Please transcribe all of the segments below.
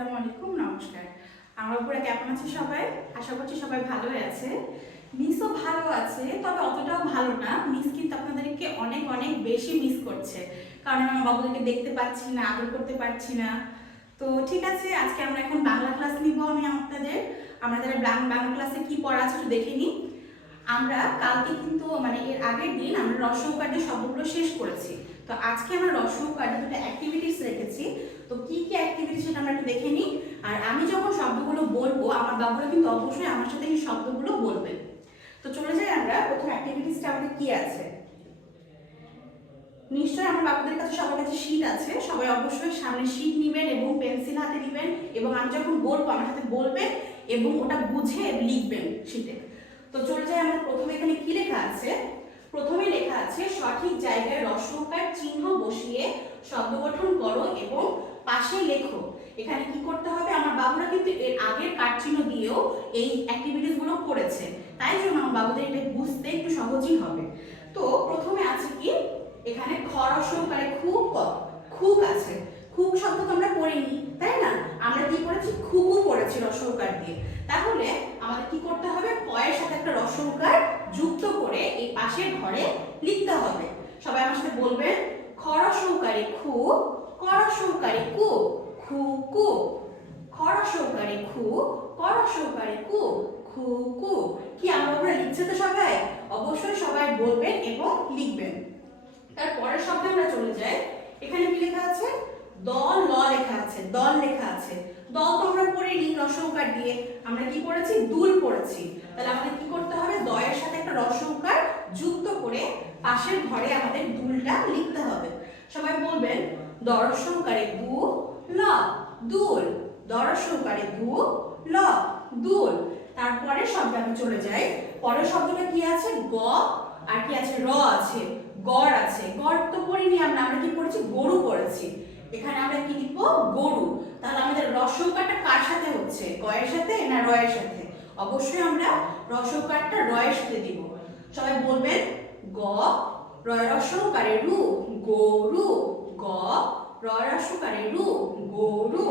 আসসালামু আলাইকুম, নমস্কার। আমার উপরে কেমন আছে সবাই? আশা করছি সবাই ভালোই আছে। মিসও ভালো আছে, তবে অতটাও ভালো না। মিস কিন্তু আপনাদেরকে অনেক অনেক বেশি মিস করছে, কারণ আমার বাবুদেরকে দেখতে পাচ্ছি না, আদর করতে পারছি না। তো ঠিক আছে, আজকে আমরা এখন বাংলা ক্লাস নিব। আমি আমাদের বাংলা ক্লাসে কি পড়া আছে একটু দেখে নিই। আমরা কালকে কিন্তু এর আগের দিন আমরা রস্য কার্ডের শব্দগুলো শেষ করেছি। তো আজকে আমরা রস্য কার্ডে দুটো অ্যাক্টিভিটিস রেখেছি। তো কি কি অ্যাক্টিভিটি সেটা আমরা একটু দেখে নিই। আর আমি যখন শব্দগুলো বলবো, আমার বাবুরা কিন্তু অবশ্যই আমার সাথে এই শব্দগুলো বলবেন। তো চলে যাই আমরা প্রথম অ্যাক্টিভিটিসটা আমাদের কি আছে। নিশ্চয়ই আমার বাবুদের কাছে সবার কাছে শীট আছে। সবাই অবশ্যই সামনে শীট নেবেন এবং পেন্সিল হাতে নেবেন, এবং আমি যখন বলবো আমার সাথে বলবেন এবং ওটা বুঝে লিখবেন শীটে। তো চলে যাই আমরা প্রথমে এখানে কি লেখা আছে। প্রথমে লেখা আছে সঠিক জায়গায় রস্যকার চিহ্ন বসিয়ে শব্দ গঠন করো এবং পাশে লেখো। এখানে কি করতে হবে, আমার বাবুরা কিন্তু এর আগের কাট চিহ্ন দিয়েও এই অ্যাক্টিভিটিস গুলো করেছে, তাই জন্য আমার বাবুদের এটা বুঝতে একটু সহজই হবে। তো প্রথমে আছে কি, এখানে খ রস্যকারে খুব খুক আছে। খুক শব্দ তো আমরা পড়িনি, তাই না? আমরা কি করেছি, খুকু পড়েছি রস্যকার দিয়ে। তাহলে আমাদের কি করতে হবে, ক এর সাথে একটা রস্যকার যুক্ত করে এই পাশের ঘরে লিখতে হবে। সবাই আমার সাথে বলবেন, খ রস্যকারে খু, ক রস্যকারে কু, খু কু। খ রস্যকারে খু, ক রস্যকারে কু, খু কু। কি আমরা লিখছে তো সবাই? অবশ্যই সবাই বলবেন এবং লিখবেন। তারপরের শব্দে আমরা চলে যাই। এখানে কি লেখা আছে, দল ল লেখা আছে, দল লেখা আছে। দল তো আমরা পড়িনি রস্যকার দিয়ে, আমরা কি পড়েছি, দুল পড়েছি। তাহলে আমাদের কি করতে হবে, দয়ের সাথে একটা রস্যকার যুক্ত করে পাশের ঘরে আমাদের দুলটা লিখতে হবে। সবাই বলবেন, দ রস্যকারে দু ল দুল, দ রস্যকারে দু ল দুল। তারপরে শব্দে আমি চলে যাই। পরের শব্দটা কি আছে, গ আর কি আছে, র আছে, গড় আছে। গড় তো পড়িনি আমরা কি পড়েছি, গরু পড়েছি। এখানে আমরা কি লিখবো, গরু। তাহলে আমাদের রস্যকারটা কার সাথে হচ্ছে, গ এর সাথে না র এর সাথে? অবশ্যই আমরা রস্যকারটা র এর সাথে দিব। সবাই বলবেন, গ র রস্যকারে রু গরু, গ র রস্যকারে রু গরু।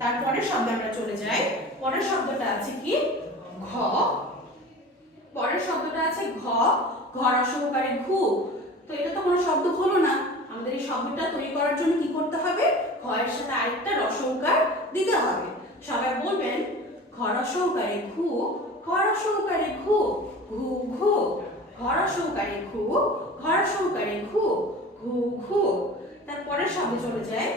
তারপরের শব্দে আমরা চলে যাই। পরের শব্দটা আছে কি, ঘ। পরের শব্দটা আছে ঘ, ঘ রস্যকারে ঘু। তো এটা তো কোনো শব্দ হলো না। আমাদের এই শব্দটা তৈরি করার জন্য কি করতে হবে, ঘ এর সাথে আরেকটা রস্যকার দিতে হবে। সবাই বলবেন, ঘ রস্যকারে ঘু, ঘ রস্যকারে ঘু, ঘু ঘু। ঘ রস্যকারে ঘু, ঘ রস্যকারে ঘু, ঘু ঘু। তারপরের শব্দে চলে যায়।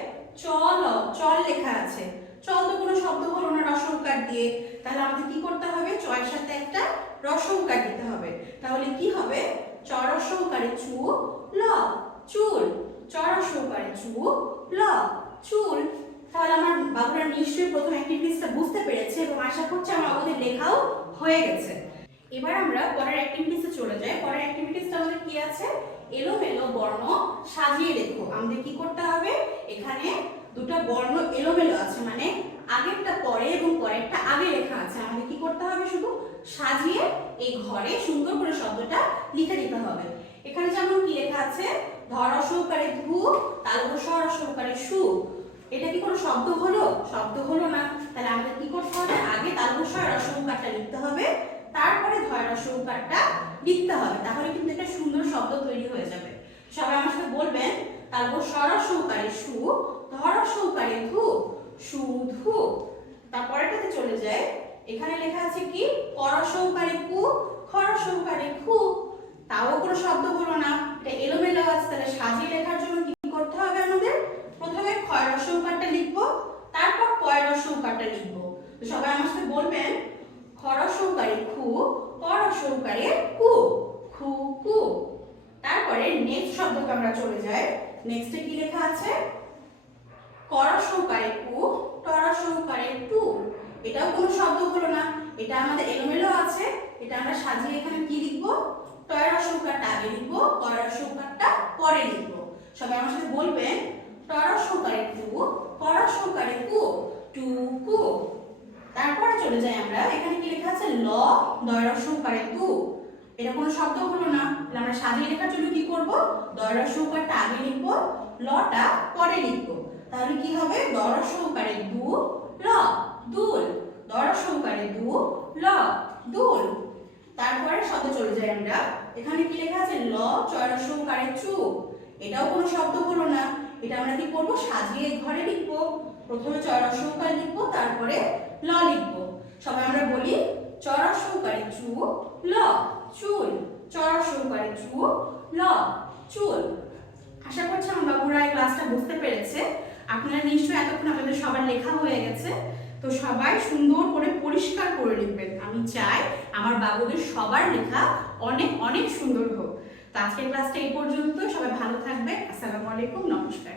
চল, চল লেখা আছে। চল তো কোনো শব্দ হলো না রস্যকার দিয়ে, তাহলে আমাদের কি করতে হবে, চ এর সাথে একটা রস্যকার দিতে হবে। তাহলে কি হবে, চ রস্যকারে চু ল চুল, চ রস্যকারে চু ল চুল। তাহলে আমার বাবুরা নিশ্চয়ই প্রথম অ্যাক্টিভিটিসটা বুঝতে পেরেছে এবং আশা করছি আমার ওদের লেখাও হয়ে গেছে। এবার আমরা পরের অ্যাক্টিভিটিসে চলে যাই। পরের অ্যাক্টিভিটিসটা আমাদের কি আছে, এলোমেলো বর্ণ সাজিয়ে লেখো। আমাদের কি করতে হবে, এখানে দুটো বর্ণ এলোমেলো আছে, মানে আগেরটা পরে এবং পরেরটা আগে লেখা আছে। আমাদের কি করতে হবে, শুধু সাজিয়ে এই ঘরে সুন্দর করে শব্দটা লিখে দিতে হবে। এখানে যেমন কি লেখা আছে, ধ রস্যকারে ধু, তালব্য স রস্যকারে সু। এটা কি কোনো শব্দ হলো? শব্দ হলো না। তাহলে আমাদের কি করতে হবে, আগে তালব্য স রস্যকারটা লিখতে হবে, তারপরে ধ রস্যকারটা লিখতে হবে। তাহলে কিন্তু একটা সুন্দর শব্দ তৈরি হয়ে যাবে। সবাই আমার সাথে বলবেন, তালব্য স রস্যকারে সু, ধ রস্যকারে ধু, শুধু। তারপরেরটাতে চলে যায়। এখানে লেখা আছে কি, ক রস্যকারে কু, খ রস্যকারে খু। তাও কোনো শব্দ হলো না, এটা এলোমেলো আছে। তাহলে সাজিয়ে লেখার জন্য কি করতে হবে, আমাদের প্রথমে খ রস্যকারটা লিখবো, তারপর ক রস্যকারটা লিখবো। তো সবাই আমার সাথে বলবেন, খ রস্যকারে খু, ক রস্যকারে কু, খু কু। তারপরে নেক্সট শব্দকে আমরা চলে যাই। নেক্সটে কি লেখা আছে, ক রস্যকারে কু, ট রস্যকারে টু। এটাও কোনো শব্দ হলো না, এটা আমাদের এলোমেলো আছে। এটা আমরা সাজিয়ে এখানে কি লিখবো, ট রস্যকারটা আগে লিখবো, ক রস্যকারটা পরে লিখবো। সবাই আমার সাথে বলবেন, ট রস্যকারে টু, ক রস্যকারে কু, টু কু। তারপরে চলে যাই আমরা। এখানে কি লেখা আছে, ল দ রস্যকারে দু। এটা কোনো শব্দ হলো না, তাহলে আমরা সাজিয়ে লেখার জন্য কি করব, দ রস্যকারটা আগে লিখবো, লটা পরে লিখবো। তাহলে কি হবে, দ রস্যকারে দু ল দুল, দরা সহকারে দু, ল, দুল। তারপরে শব্দ চলে যাই আমরা, এখানে কি লেখা আছে ল চয়রা সহকারে চু, এটাও কোনো শব্দ হলো না, এটা আমরা কি করবো সাজিয়ে ঘরে লিখবো। প্রথমে চয়রা সহকারে লিখবো, তারপরে ল লিখবো। সবাই আমরা বলি চয়রা সহকারে চু, ল, চুল, চয়রা সহকারে চু, ল, চুল। আশা করছি আমার বাবুরা এই ক্লাসটা বুঝতে পেরেছে। আপনারা নিশ্চয়ই এতক্ষণ আপনাদের সবার লেখা হয়ে গেছে, তো সবাই সুন্দর করে পরিষ্কার করে লিখবেন। আমি চাই আমার বাবুদের সবার লেখা অনেক অনেক সুন্দর হোক। তো আজকের ক্লাসটা এই পর্যন্ত, সবাই ভালো থাকবে। আসসালামু আলাইকুম, নমস্কার।